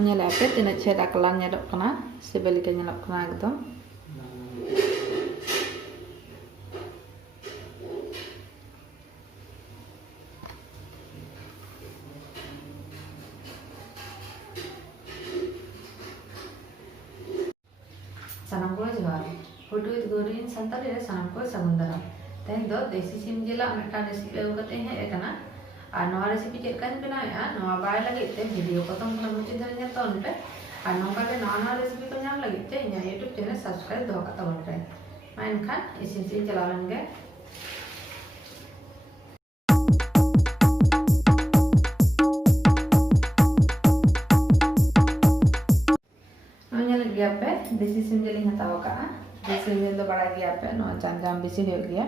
nyala pe tina cheda kalan nyadok kana sibel ke nyalok kana ekdom sanam ko jawab foto itu gorin santal ya sanam ko sagundara teh do desi sim jela meta recipe ugate he ekana আর নয়া recipe check কাজ বেনায়া নয়া বাড়াই লাগিতে video প্রথম কোন মুচি ধরে নিতে অনতে আর নঙ্কাকে নয়া রেসিপি को ñam লাগিতে ইনা ইউটিউব চ্যানেল সাবস্ক্রাইব দো কাতা বলতে মাইনখান ইসিন সিন চালালেনগে नया गया पे देसी सिम जली हताव का देसी सिम दो बड़ा गया पे नया चांजाम बेसी हो गया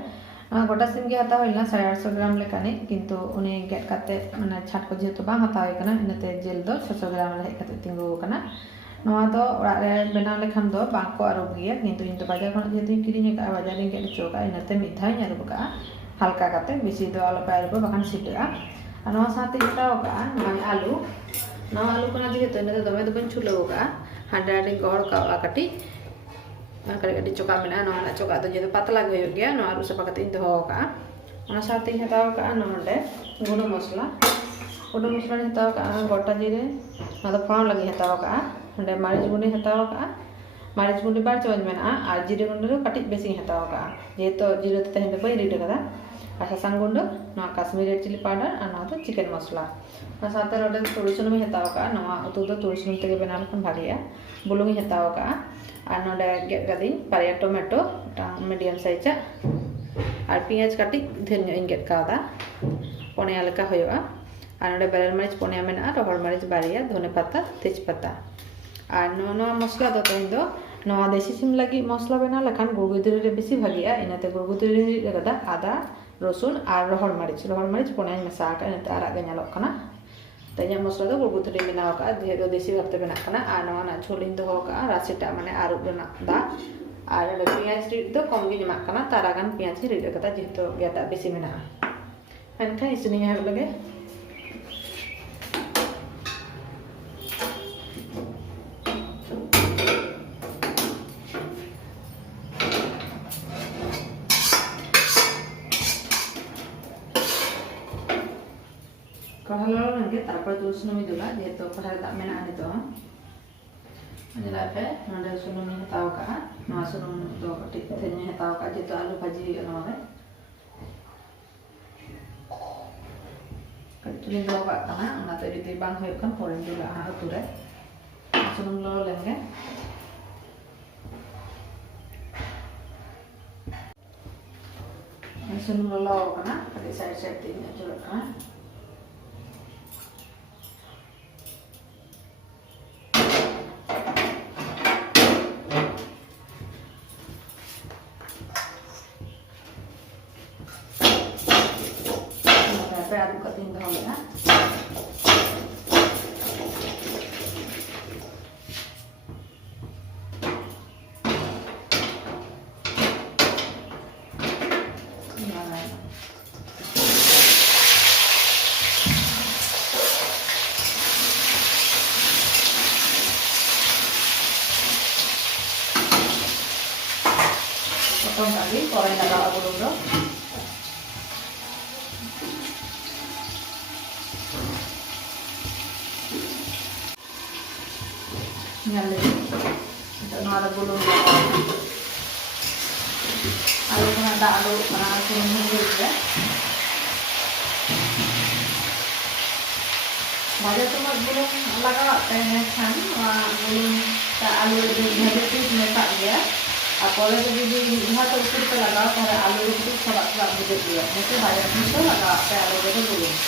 गोटा सिम के हताव इला 850 ग्राम लेकाने किंतु उनी गेट काते माने छाट को जेतो बा हताव कना इनते जेल दो 600 ग्राम ले काते तिंगु कना नवा दो ओरा रे बेना लेखान दो बाको आरो गया किंतु इन तो बाजार खन जेतो किरिኝ का बाजार रे गेट चोका इनते मिठाई आरो का हल्का काते बेसी दो आलो पाय रो बाखान सिटआ नवा साथे हताव का माने आलू नवा आलू कना जेतो इनते दमे दो बन छुलो का हांडा रे गड़ का काटी कड़ी चोका में ना चोका तो जो पतला गया ना आलू सफा कते दो का साथे हताव का नोडे गुड़ मसला हताव का गोटा जीरे ना फाव लगे हताव का नोडे मारिच गुंडी हताव का मारिच गुंडी बार चमच में और जीरे गुंडी कटिज बेसी हताव का जेहेतु जीरे तो तेहन बई रेडी कदा और सासांग गुंडो ना काश्मीरी चिली पाउडर और ना तो चिकेन मसला साथे नोडे तुड़ी सुनुम हताव का ना उतु दो तुड़ी सुनुम तेगे बेना लखन भागिया बुलुंग हताव का और नोडे गेट गदी पारिया टमेटो मीडियम साइज और पियाज काटी धेर इन गेट कादा पनिया लेका होयोगा और नोडे बेरेल मरीच पनिया मेना रहड़ मरीच बारिया धने पत्ता तेज पत्ता और नो मसला दो तेहन दो नवा देसी सिम लगी मसला बना लेखान गुड़गुदुरी रे बेसी भागिया इनाते गुड़गुदुरी रे कदा आदा रसुन और रहड़ मरीच पनिया मेसा का इनाते आराग गे ñalok kana तैया मसला दो गुड़गुदुरी बनाव का जेहेतु देसी भाबते बना kana और नवा ना छोलिन दो का रासिटा माने आरुब रेना दा और पियाज रिड दो कम गे ñamak kana तारागान पियाज रिड कदा जेहेतु गेटा बेसी मेना एनखा इसनि है लगे कढ़ा लगे तारपर दो सुनुमी दुला जेहेतु कढ़ा दाग मेना नितो पे नोडे सुनुमी हताव का नवा सुनुम दो कटी थेनी हताव का जेहेतु आलू भाजी नवा रे कटी दो का kana ona to jodi bang hoyok kan poren dula ha utu re sunum lo lenge sunum lo kana kadi side tin ajur kana aduk katin dho ya potong kali koreng agak agak dulu nyale untuk nara bulung alu pun ada alu suruh juga baca tu mat bulung laga teh kan bulung tak alu di hari tu mereka dia apa lagi di rumah tu kita laga pada alu itu sebab begitu dia mesti banyak kita laga teh alu itu bulung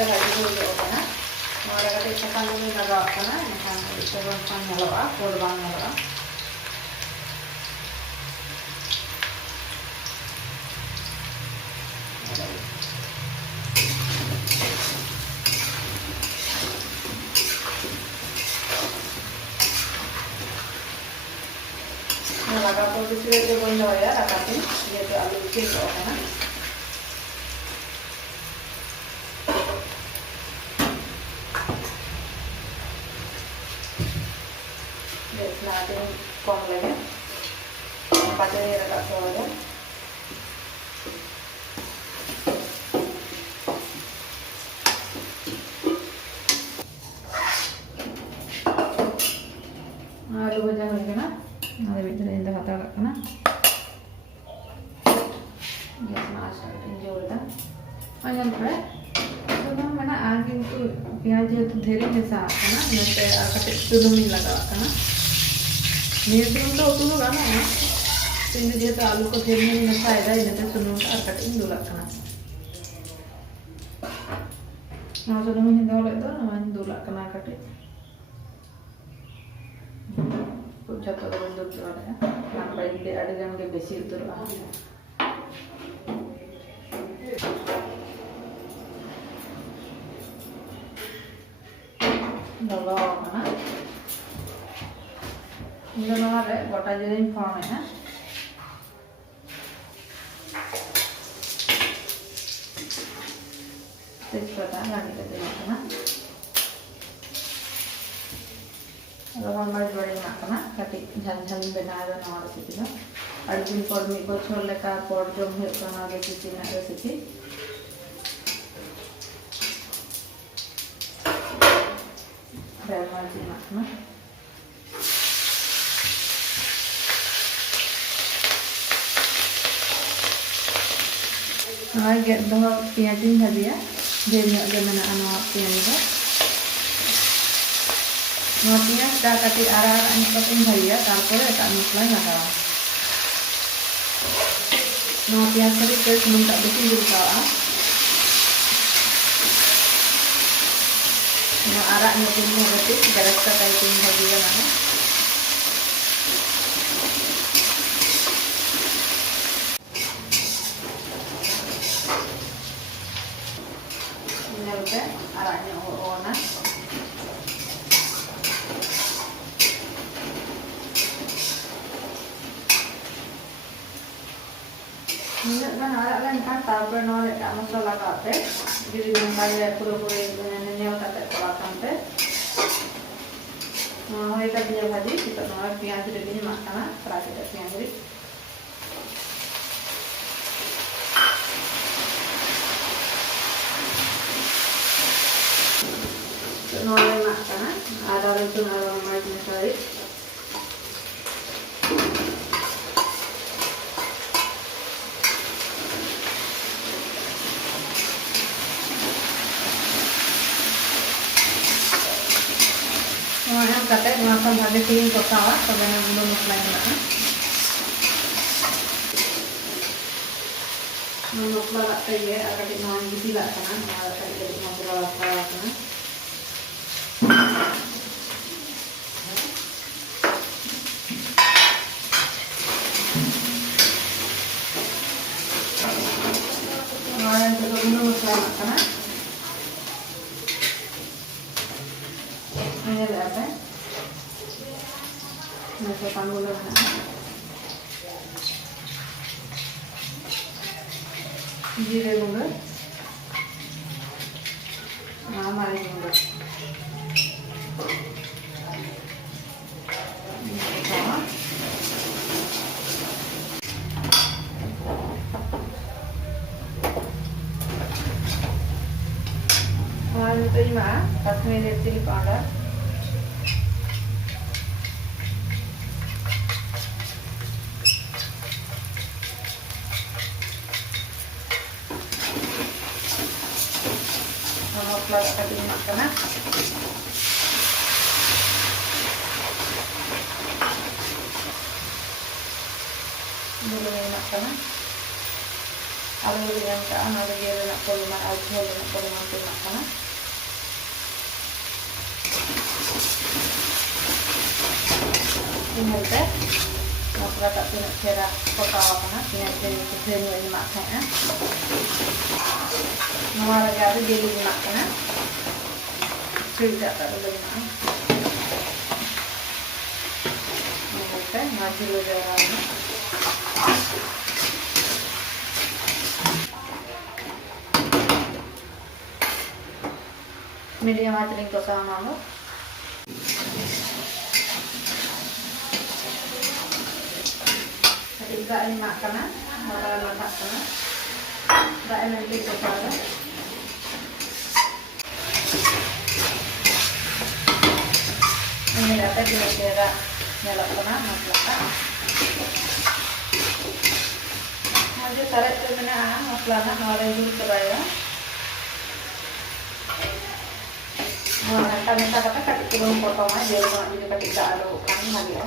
भाजी हो ना और अगर चटन में लगा ना इनका इतना पानी लगा कोड बांग लगा besi lagi boleh ya, rakatin dia tu alu kek orang. Nanti kong lagi, pakai ni rakat saja. Alu baca lagi na, ada bicara yang dah kata kat na. Gas masak injol dah. Ayam berat. तो मैंने आगे तो प्याज तो धेरे जैसा आता ना नते आकटे सुलुम ही लगा आता ना नीरसम तो उतुलो गाना है तो इन दिया तो आलू को धेरे में नसा आएगा इनते सुलुम का आकटे इन दूला करना ना सुलुम ही दौले तो ना इन दूला करना आकटे कुछ जब तो बंदूक चला है ना पहले दे अड़गन के बेसी उतर रहा Dolo mana? Ini nama ada bota jadi form ya. Tejpata lagi kita mana? Kalau formal beri mana? Kati jal-jal benar nama resipi lah. Adin formi bocor leka porjom hidup nama resipi na resipi. Masih makna. Nah, get dua piazin tadi ya. Jadi nak gimana anak piaz itu? Nah, piaz dah kati arah ini potong saja. Tampil tak muslah nak kalah. Nah, piaz tadi terus minta bersih juga. Nah, arah ni pun berarti garas kata itu lagi ya mana? Ini udah arahnya orang. Ini kan arah lain kan tahu nolak tak masalah kate. Jadi membayar pura-pura ini kata kolakkan teh. Nah, kita punya baju kita nolak piaz sudah ini makanan terasa kita piaz ini. Nolak makanan ada itu nolak macam sekali. Yang kata makan ada piring kosawa, sebenarnya belum mulai nak. Menuk balak saja, agar dimakan di lah kan, agar tidak ngobrol apa kan. Yang itu belum mulai makan. Ini apa? Nasi panggul mana? Jire bunga. Mari bunga. Mari terima. Kasih red chili powder. Masa kati makan mulai makan alu yang kan ada dia nak poluman alkohol nak poluman tu makan ini teh masa tak punya cara potong kan punya jenis ini makan Nama lagi ada dia lagi makan, sudah tak ada lagi makan. Mungkin masih ada orang. Medium आंच ᱨᱮᱧ ᱠᱚᱥᱟᱣᱟ ᱱᱚᱣᱟ ᱫᱚ ᱠᱟᱹᱴᱤᱡ ᱫᱟᱜ ᱤᱧ ᱮᱢᱟᱜ ᱠᱟᱱᱟ ᱢᱚᱴᱟ ᱞᱟᱴᱷᱟᱜ ᱠᱟᱱᱟ ᱫᱟᱜ ᱮᱢ ᱮᱢᱛᱮᱧ ᱠᱚᱥᱟᱣᱟ ini dapat kira-kira nyelok kena masalah maju tarik ke mana masalahnya mulai dulu coba nah kami kata kaki turun potong aja rumah jadi ketika aduk kami lagi ya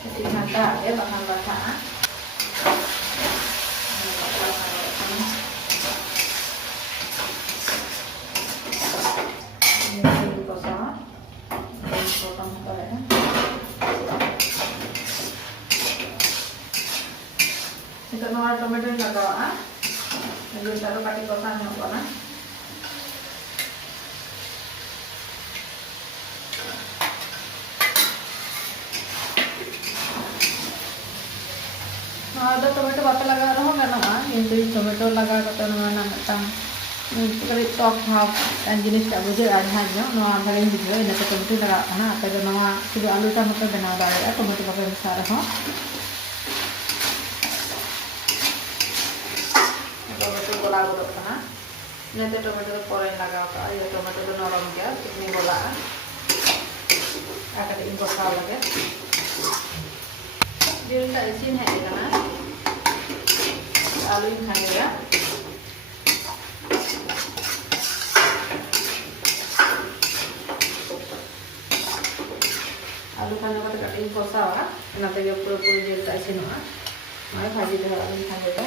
jadi mata ya bahan-bahan Untuk nora tomato yang lagawa, lalu taruh kaki kosan yang mana? Ada tomato bata laga roh kan nama, itu tomato laga kata nama tang, kali top half dan jenis tak boleh ada hanya, nama kalian juga ini tomato laga mana, tapi nama sudah alu tomato benar dari, tomato pakai besar roh. Tomato गोला गोला करना नहीं तो tomato को पोरेन लगा का ये tomato को नरम गया कितनी गोला आकर इनको साव लगे दिल का इसीन है करना आलू इन खाएगा आलू खाने का तो कट इनको साव ना तो ये पूरे पूरे दिल का इसीन हुआ मैं भाजी तो आलू खाएगा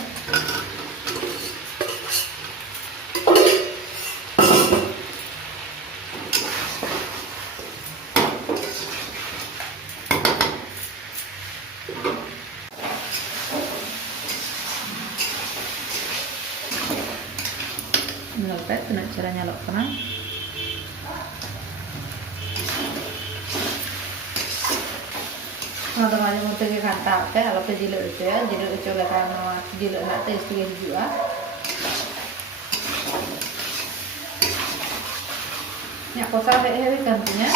melopet kena cara nyalok kena ada macam macam ke kanta ke kalau pe jiluk itu ya jiluk itu lekan nama jiluk nak tes tiga juga ya kosa heavy kantinya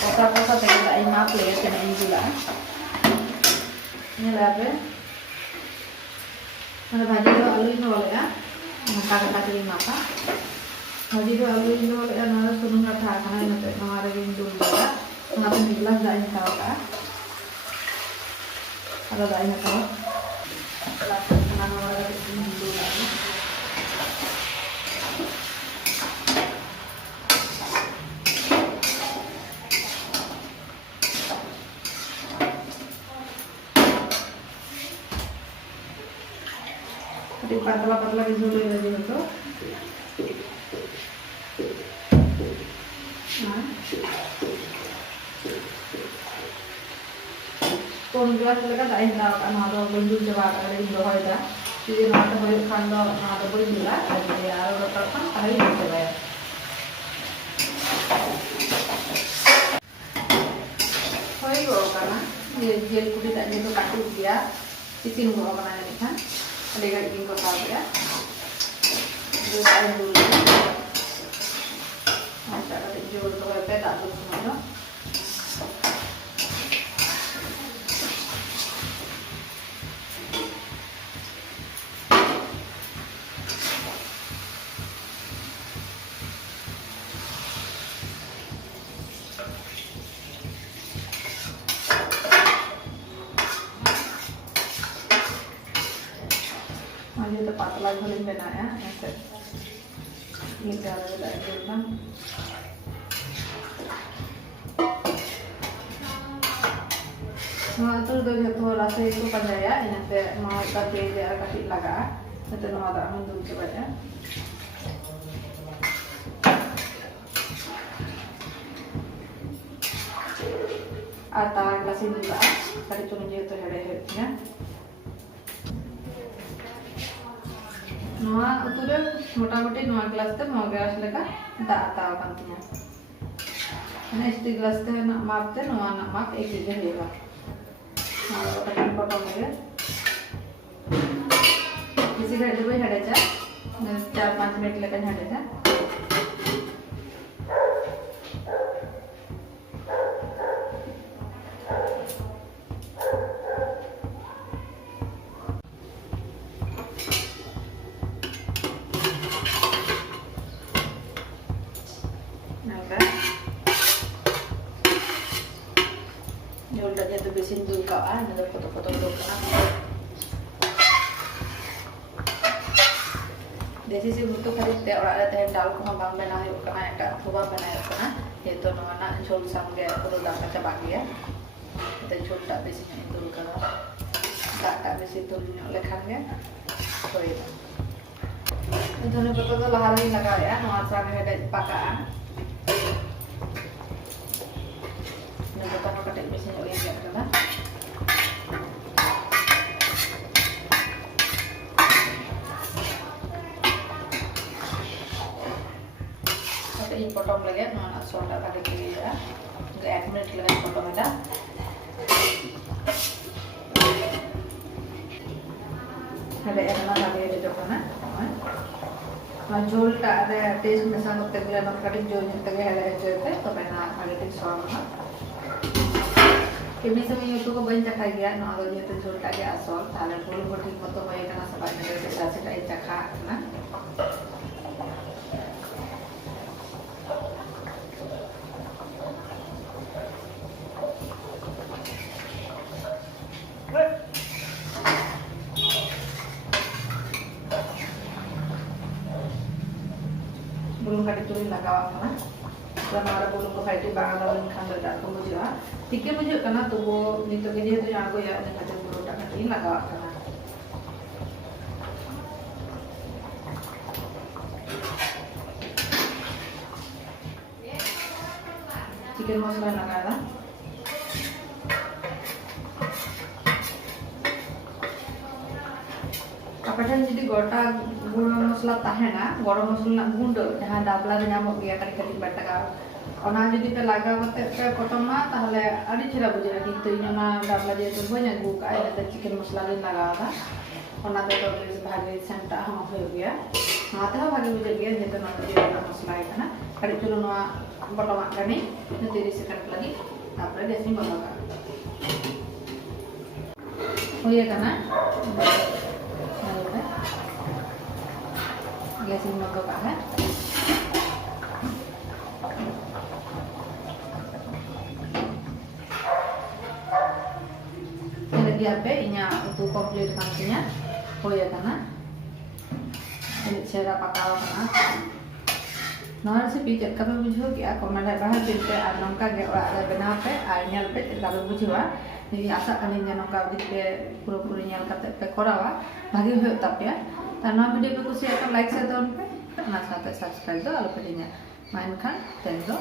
kosa tidak imap lagi kena ini juga ini lah mana भाजी दो आलू इन वाले या मक्का का करी मापा भाजी दो आलू इन वाले या नारा सुनूं का था खाना इन तो हमारे इन दूर लगा हमारे निकला जाए इन ताऊ का अगर जाए इन ताऊ खाना हमारे इन दूर लगा पतला की झोल लगी हो तो कौन गिलास लगा दाई ना ना तो बंदूक जवाब अरे इन दो है दा ये ना तो बड़े खान दो ना तो बड़ी मिला ये यार वो तो खान खाई नहीं चला होई वो करना ये जेल कुड़ी ताजे तो काटू दिया इसी में वो बनाने लिखा लेगा इनको साफ किया जो आए दूर अच्छा जो तो पे दादू सुनो ये तो पतला झोलिंग बनाया ऐसे ये ज़्यादा डालना हाँ तो थोड़ा सा इसको पंजाया इन्हें से माँ का तेज या कटी लगा तो नवा दा हम दूध के बजाय आता ग्लास दूध आ कटी चुन जे तो हेड़े हेड़िया पूरा मोटामुटी नोआ ग्लास ते नोआ ग्लास लेका दा ताव kan tinya ana esti glass ते ना माप ते नोआ ना माप एक ही होगा और अपन बटन लगे किसी का जो हटे जा 4-5 मिनट लेकर हटे जा Udah tuh besin dulu kau ada foto-foto dulu Desi sih butuh kali teh orang ada teh dal ko bang bena yuk kana ka thuba bena yuk kana itu nona chol samge puro da ka bagi ya itu chol tak besi dulu kana tak besi dulu lekhan ge koi itu ne betul betul lahar ni laga ya nona sange ada pakaan ne betul ko kate besi oleh ya kana ini potong lagi nona soda kali kiri ya 1 menit lagi potong ada yang mana lagi ada jokana jol tak ada taste misal untuk tegak nak kali jol yang tegak ada itu तो मैंने आगे तक सोना कि मैं समय YouTube को बंद चखा गया ना तो ये तो जल का गया सोल थाले बोल बोल ठीक मत तो भाई करना सब आने के साथ से टाइप चखा ना belum kali turin lagawa kana selama ada belum ko haiti bangala lin khan da ko mujua tikke muju kana to wo nito ke je to yago ya ne kata belum da kali lagawa kana chicken masala lagada apathan jadi gota gula masala tahena goro masala gundo jahan dabla re nyamok gaya kali kali bataka ona jadi pe laga kate pe potoma tahale adi chira bujera kintu ina dabla je to banyak buka ada chicken masala din lagada ona to to bhagi santa ham hoye gaya mata bhagi bujera gaya je to na je masala kana kali tulo na potoma kani nanti second lagi tapre desi balaga hoye kana Desi mau kan? Lagi apa? Inya untuk komplit kansinya, oh ya karena ini cara pakal karena. Nah, si pijat kami bujuk ya, komen ada bahan pilih anongka gak ada benar pe, anyal pe, kami bujua. Jadi asa kalian nongka di pura-pura nyal kata pe korawa, bagi hutap ya. Tanah video ko share kan like share don pe na साथ subscribe do alo pedinya mainkan dan do